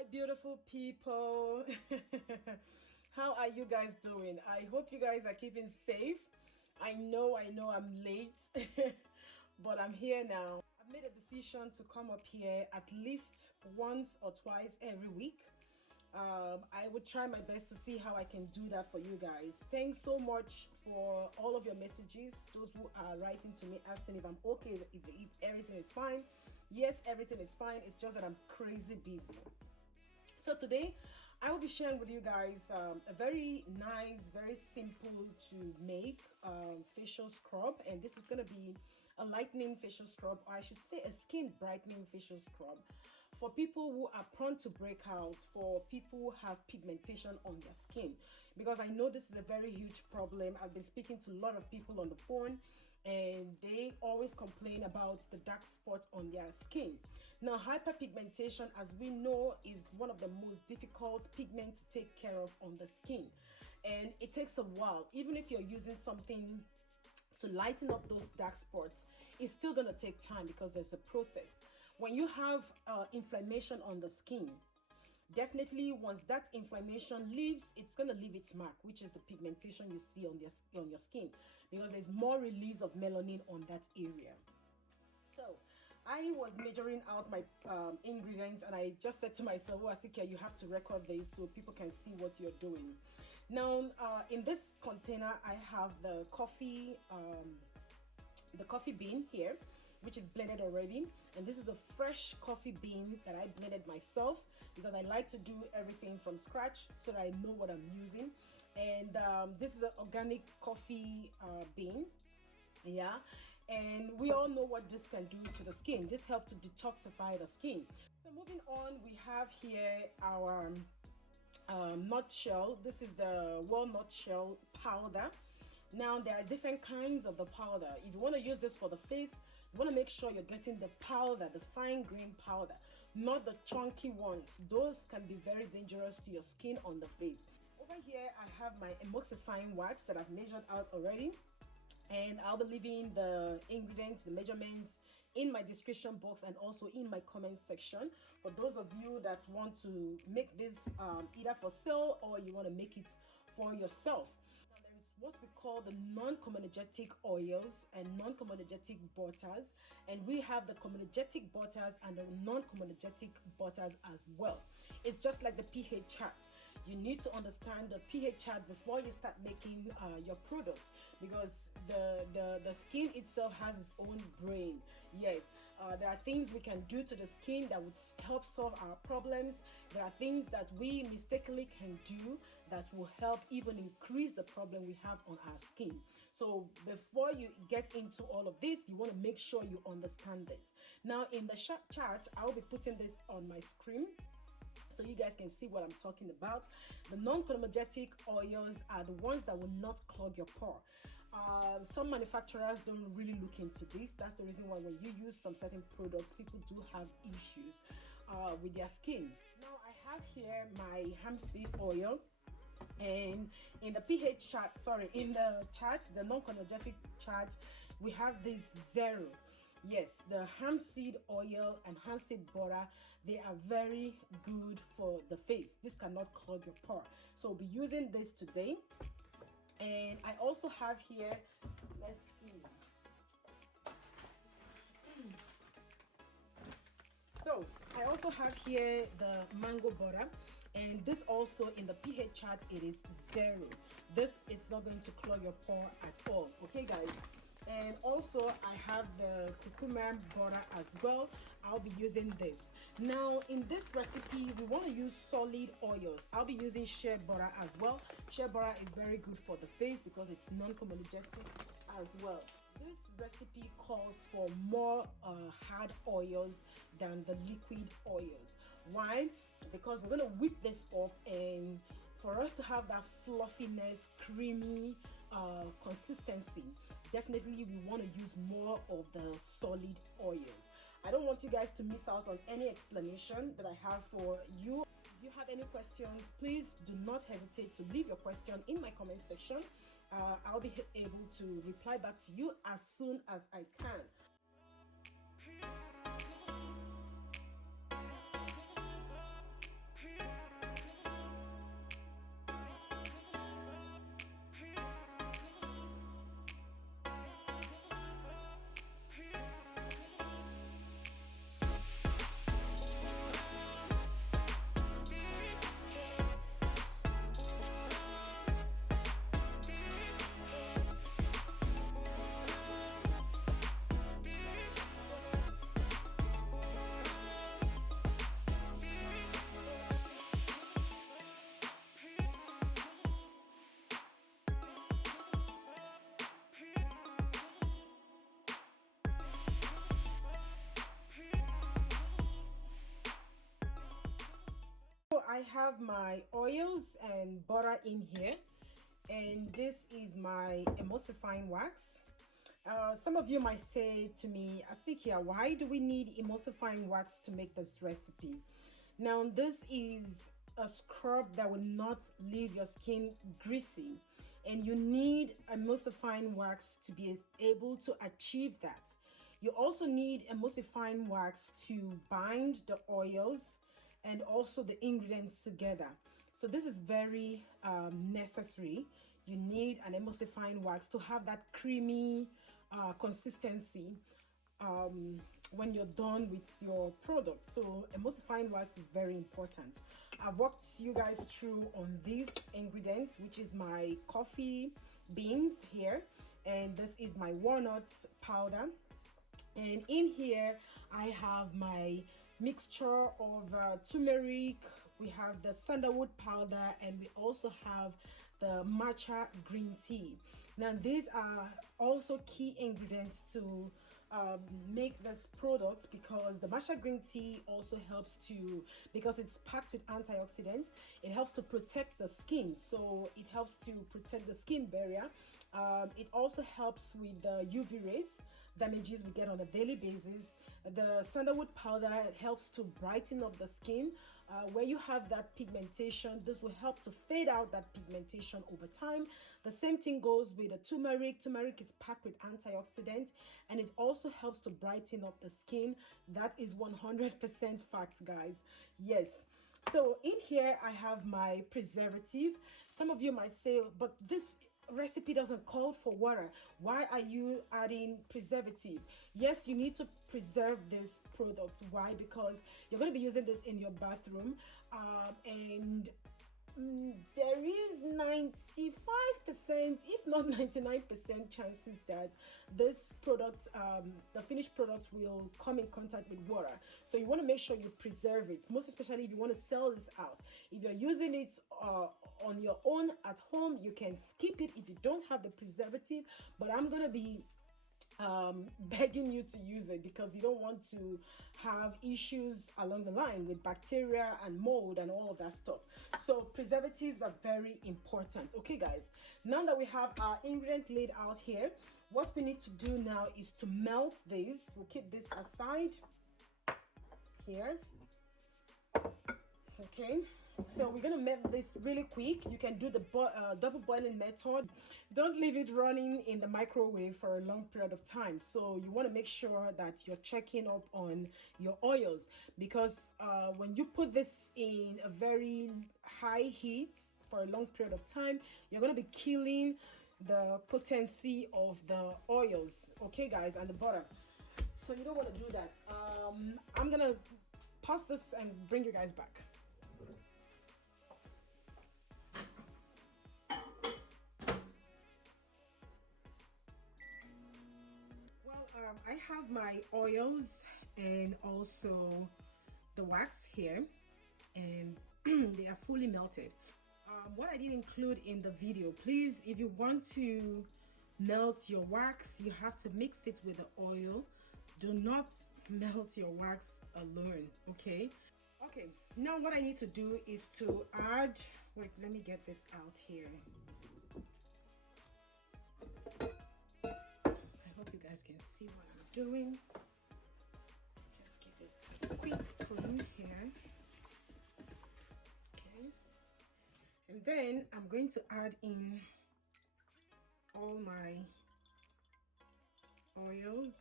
My beautiful people. How are you guys doing? I hope you guys are keeping safe. I know I'm late, but I'm here now. I've made a decision to come up here at least once or twice every week. I would try my best to see how I can do that for you guys. Thanks so much for all of your messages, those who are writing to me asking if I'm okay, if everything is fine. Yes, everything is fine. It's just that I'm crazy busy. So today I will be sharing with you guys a very nice, very simple to make facial scrub, and this is going to be a lightening facial scrub, or I should say a skin brightening facial scrub for people who are prone to breakouts, for people who have pigmentation on their skin, because I know this is a very huge problem. I've been speaking to a lot of people on the phone and they always complain about the dark spots on their skin. Now, hyperpigmentation, as we know, is one of the most difficult pigments to take care of on the skin, and it takes a while. Even if you're using something to lighten up those dark spots, it's still going to take time because there's a process. When you have inflammation on the skin, definitely once that inflammation leaves, it's going to leave its mark, which is the pigmentation you see on your skin, because there's more release of melanin on that area. So I was measuring out my ingredients, and I just said to myself, oh, Asikia, you have to record this so people can see what you're doing. Now, in this container, I have the coffee bean here, which is blended already, and this is a fresh coffee bean that I blended myself because I like to do everything from scratch so that I know what I'm using. And this is an organic coffee bean, yeah, and we all know what this can do to the skin. This helps to detoxify the skin. So moving on, we have here our nut shell. This is the walnut shell powder. Now, there are different kinds of the powder. If you want to use this for the face, you want to make sure you're getting the powder, the fine grain powder, not the chunky ones. Those can be very dangerous to your skin on the face. Over here, I have my emulsifying wax that I've measured out already, and I'll be leaving the ingredients, the measurements in my description box and also in my comment section for those of you that want to make this either for sale or you want to make it for yourself. Now, there is what we call the non-comedogenic oils and non-comedogenic butters, and we have the comedogenic butters and the non-comedogenic butters as well. It's just like the pH chart. You need to understand the pH chart before you start making your products, because the skin itself has its own brain. Yes, there are things we can do to the skin that would help solve our problems. There are things that we mistakenly can do that will help even increase the problem we have on our skin. So before you get into all of this, you want to make sure you understand this. Now, in the chart, I will be putting this on my screen so you guys can see what I'm talking about. The non-comedogenic oils are the ones that will not clog your pore. Some manufacturers don't really look into this. That's the reason why when you use some certain products, people do have issues with their skin. Now, I have here my hempseed oil, and in the pH chart, in the chart, the non-comedogenic chart, we have this 0. Yes, the hempseed oil and hempseed butter, they are very good for the face. This cannot clog your pore. So we'll be using this today. And I also have here, let's see. So I also have here the mango butter, and this also in the pH chart, it is 0. This is not going to clog your pore at all. Okay, guys. And also I have the Kokum butter as well. I'll be using this. Now, in this recipe, we want to use solid oils. I'll be using Shea Butter as well. Shea Butter is very good for the face because it's non-comedogenic as well. This recipe calls for more hard oils than the liquid oils. Why? Because we're going to whip this up, and for us to have that fluffiness, creamy consistency, definitely we want to use more of the solid oils. I don't want you guys to miss out on any explanation that I have for you. If you have any questions, please do not hesitate to leave your question in my comment section. I'll be able to reply back to you as soon as I can. have my oils and butter in here, and this is my emulsifying wax. Some of you might say to me, Asikia, why do we need emulsifying wax to make this recipe? Now, this is a scrub that will not leave your skin greasy, and you need emulsifying wax to be able to achieve that. You also need emulsifying wax to bind the oils and also the ingredients together. So this is very necessary. You need an emulsifying wax to have that creamy consistency when you're done with your product. So emulsifying wax is very important. I've walked you guys through on these ingredients, which is my coffee beans here, and this is my walnut powder, and in here I have my mixture of turmeric, we have the sandalwood powder, and we also have the matcha green tea. Now these are also key ingredients to make this product, because the matcha green tea also helps to, because it's packed with antioxidants, it helps to protect the skin, so it helps to protect the skin barrier. It also helps with the UV rays damages we get on a daily basis. The sandalwood powder helps to brighten up the skin. Where you have that pigmentation, this will help to fade out that pigmentation over time. The same thing goes with the turmeric. Turmeric is packed with antioxidants, and it also helps to brighten up the skin. That is 100% fact, guys. Yes. So in here I have my preservative. Some of you might say, but this recipe doesn't call for water. Why are you adding preservative? Yes, you need to preserve this product. Why? Because you're going to be using this in your bathroom, and there is 95%, if not 99% chances that this product, the finished product, will come in contact with water. So you want to make sure you preserve it, most especially if you want to sell this out. If you're using it on your own at home, you can skip it if you don't have the preservative, but I'm going to be begging you to use it, because you don't want to have issues along the line with bacteria and mold and all of that stuff. So preservatives are very important. Okay guys, now that we have our ingredient laid out here, what we need to do now is to melt this. We'll keep this aside here. Okay, so we're gonna melt this really quick. You can do the double boiling method. Don't leave it running in the microwave for a long period of time. So you want to make sure that you're checking up on your oils, because when you put this in a very high heat for a long period of time, you're going to be killing the potency of the oils, okay guys, and the butter. So you don't want to do that. I'm gonna pause this and bring you guys back. I have my oils and also the wax here, and they are fully melted. What I didn't include in the video, please, if you want to melt your wax, you have to mix it with the oil. Do not melt your wax alone. Okay, now what I need to do is to add, wait, let me get this out here. I hope you guys can see what I'm doing. Just give it a quick clean here. Okay, and then I'm going to add in all my oils.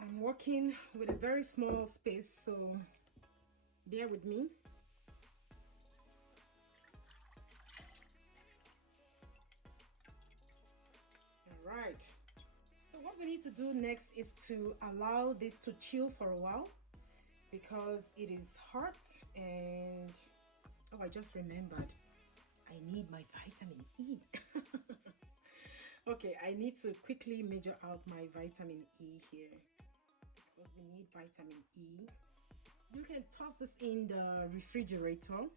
I'm working with a very small space, so bear with me. All right, so what we need to do next is to allow this to chill for a while, because it is hot. And oh, I just remembered, I need my vitamin E. Okay, I need to quickly measure out my vitamin E here, because we need vitamin E. You can toss this in the refrigerator,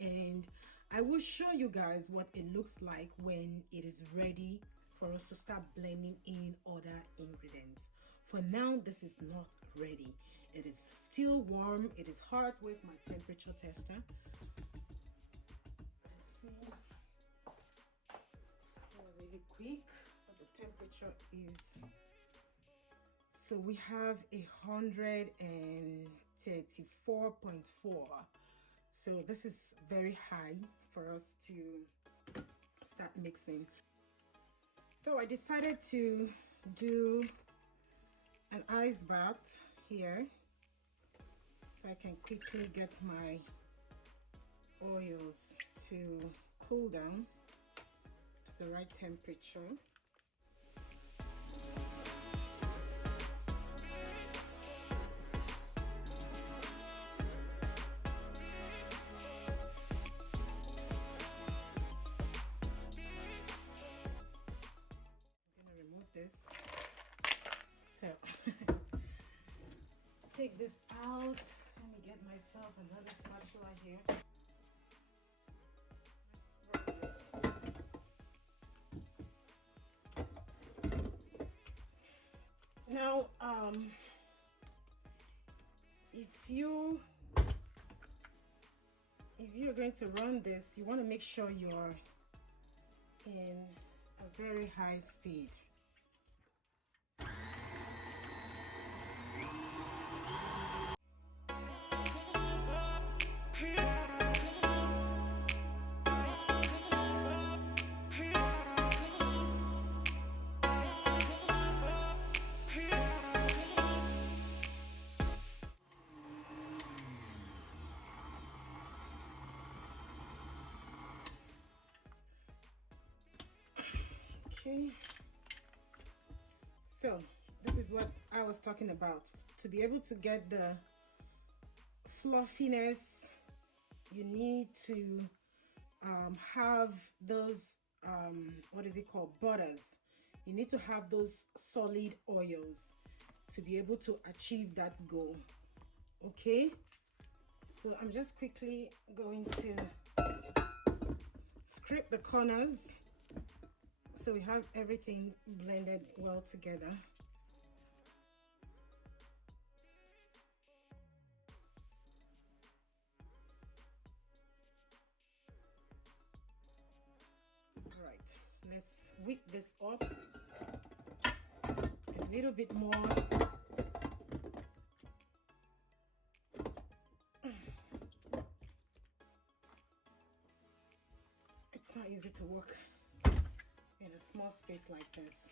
and I will show you guys what it looks like when it is ready for us to start blending in other ingredients. For now, this is not ready. It is still warm, it is hot. Where's my temperature tester? Let's see. Really quick what the temperature is. So we have 134.4. So this is very high for us to start mixing. So I decided to do an ice bath here so I can quickly get my oils to cool down to the right temperature. This, so take this out. Let me get myself another spatula here. Let's rub this. Now if you're going to run this, you want to make sure you're in a very high speed. Okay, so this is what I was talking about. To be able to get the fluffiness, you need to have those what is it called, butters. You need to have those solid oils to be able to achieve that goal. Okay, so I'm just quickly going to scrape the corners so we have everything blended well together. All right, let's whip this up a little bit more. It's not easy to work in a small space like this.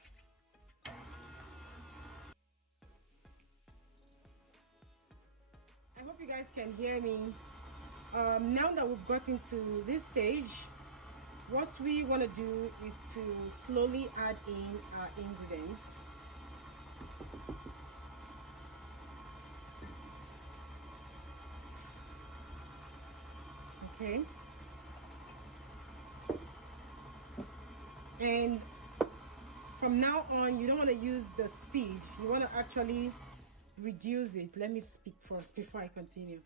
I hope you guys can hear me. Now that we've got into this stage, what we want to do is to slowly add in our ingredients. Okay. And from now on, you don't want to use the speed. You want to actually reduce it. Let me speak first before I continue.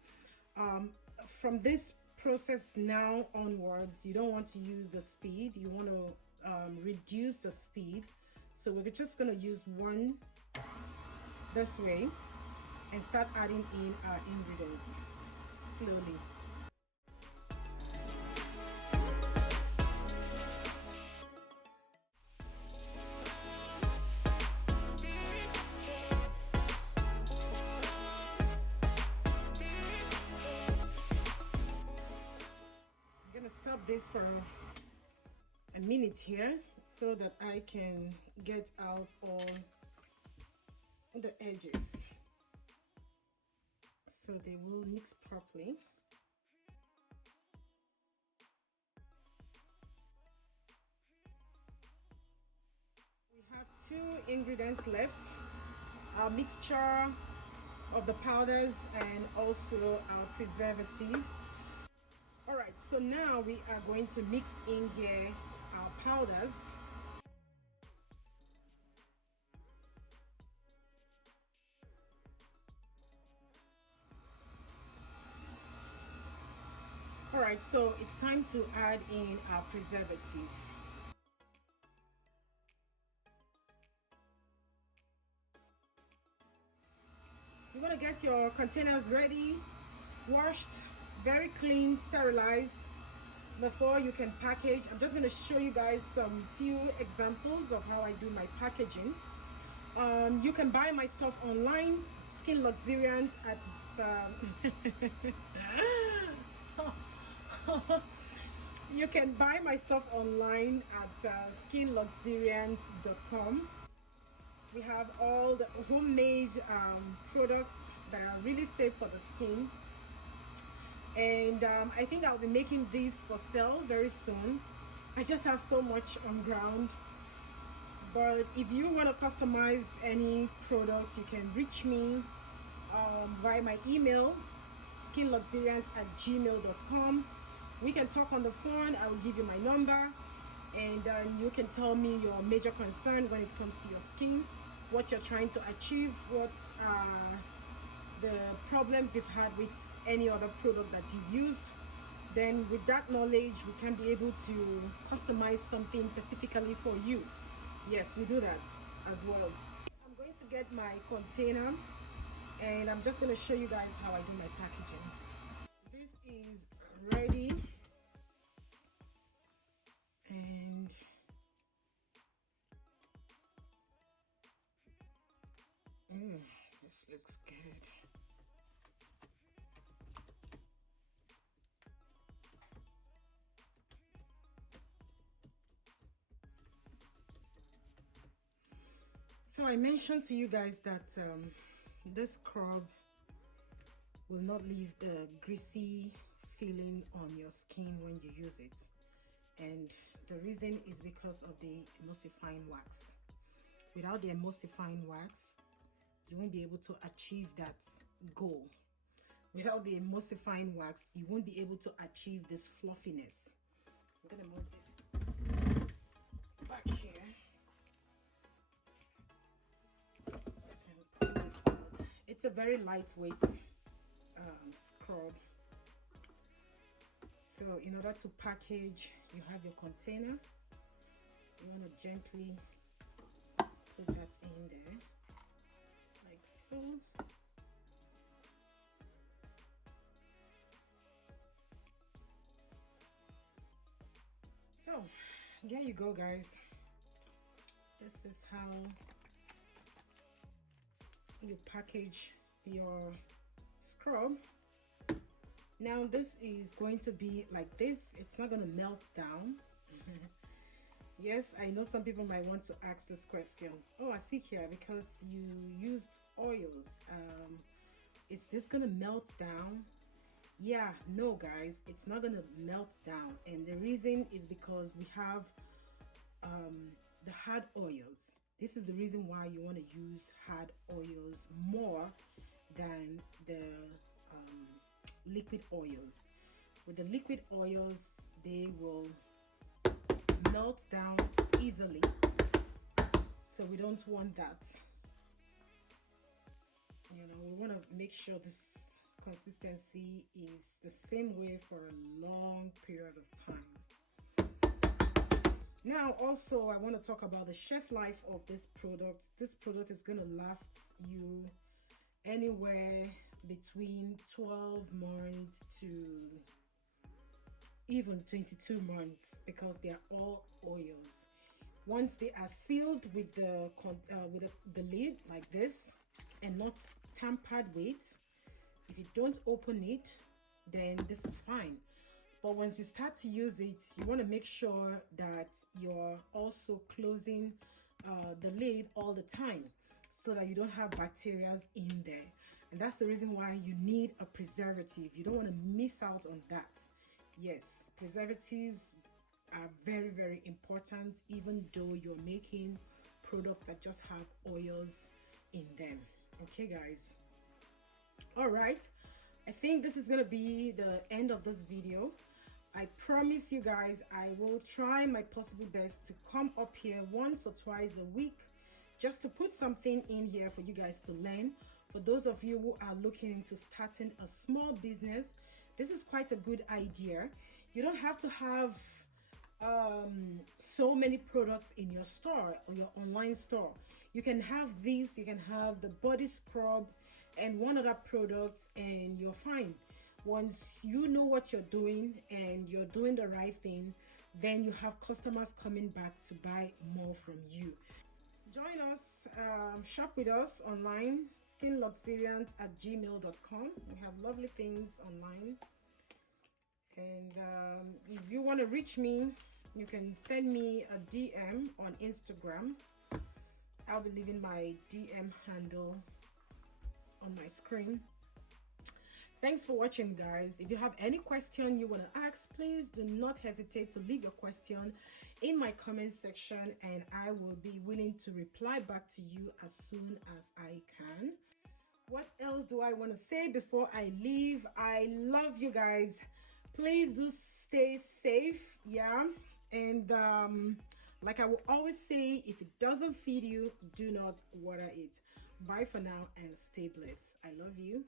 From this process now onwards, you don't want to use the speed. You want to reduce the speed. So we're just going to use one this way and start adding in our ingredients slowly. Stop this for a minute here so that I can get out all the edges so they will mix properly. We have 2 ingredients left, our mixture of the powders and also our preservative. All right, so now we are going to mix in here our powders. All right, so it's time to add in our preservative. to get your containers ready, washed, very clean, sterilized before you can package. I'm just going to show you guys some few examples of how I do my packaging. You can buy my stuff online, Skin Luxuriant at you can buy my stuff online at skinluxuriant.com. We have all the homemade products that are really safe for the skin, and I think I'll be making these for sale very soon. I just have so much on ground, but if you want to customize any product, you can reach me via my email, skinluxuriant@gmail.com. We can talk on the phone. I will give you my number, and you can tell me your major concern when it comes to your skin, what you're trying to achieve, what are the problems you've had with any other product that you've used. Then with that knowledge, we can be able to customize something specifically for you. Yes, we do that as well. I'm going to get my container, and I'm just going to show you guys how I do my packaging. This is ready, and this looks good. So I mentioned to you guys that this scrub will not leave the greasy feeling on your skin when you use it, and the reason is because of the emulsifying wax. Without the emulsifying wax, you won't be able to achieve that goal. Without the emulsifying wax, you won't be able to achieve this fluffiness. I'm gonna move this back here. And pull this out. It's a very lightweight scrub. So in order to package, you have your container. You want to gently put that in there, like so. So there you go, guys. This is how you package your scrub. Now this is going to be like this. It's not going to melt down. Yes, I know some people might want to ask this question. Oh, I see here, because you used oils, is this gonna melt down? Yeah, no guys, it's not gonna melt down, and the reason is because we have the hard oils. This is the reason why you want to use hard oils more than the liquid oils. With the liquid oils, they will melt down easily, so we don't want that. You know, we want to make sure this consistency is the same way for a long period of time. Now also I want to talk about the shelf life of this product. This product is going to last you anywhere between 12 months to even 22 months, because they are all oils. Once they are sealed with the lid like this and not tampered with, if you don't open it, then this is fine. But once you start to use it, you want to make sure that you're also closing the lid all the time, so that you don't have bacteria in there. And that's the reason why you need a preservative. You don't want to miss out on that. Yes, preservatives are very, very important, even though you're making products that just have oils in them. Okay guys, all right, I think this is gonna be the end of this video. I promise you guys I will try my possible best to come up here once or twice a week, just to put something in here for you guys to learn. For those of you who are looking into starting a small business, this is quite a good idea. You don't have to have so many products in your store or your online store. You can have these, you can have the body scrub, and one other product, and you're fine. Once you know what you're doing and you're doing the right thing, then you have customers coming back to buy more from you. Join us, shop with us online, skinluxuriant@gmail.com. We have lovely things online. And if you want to reach me, you can send me a DM on Instagram. I'll be leaving my DM handle on my screen. Thanks for watching, guys. If you have any question you want to ask, please do not hesitate to leave your question in my comment section, and I will be willing to reply back to you as soon as I can. What else do I want to say before I leave? I love you guys. Please do stay safe, yeah, and like I will always say, if it doesn't feed you, do not water it. Bye for now and stay blessed. I love you.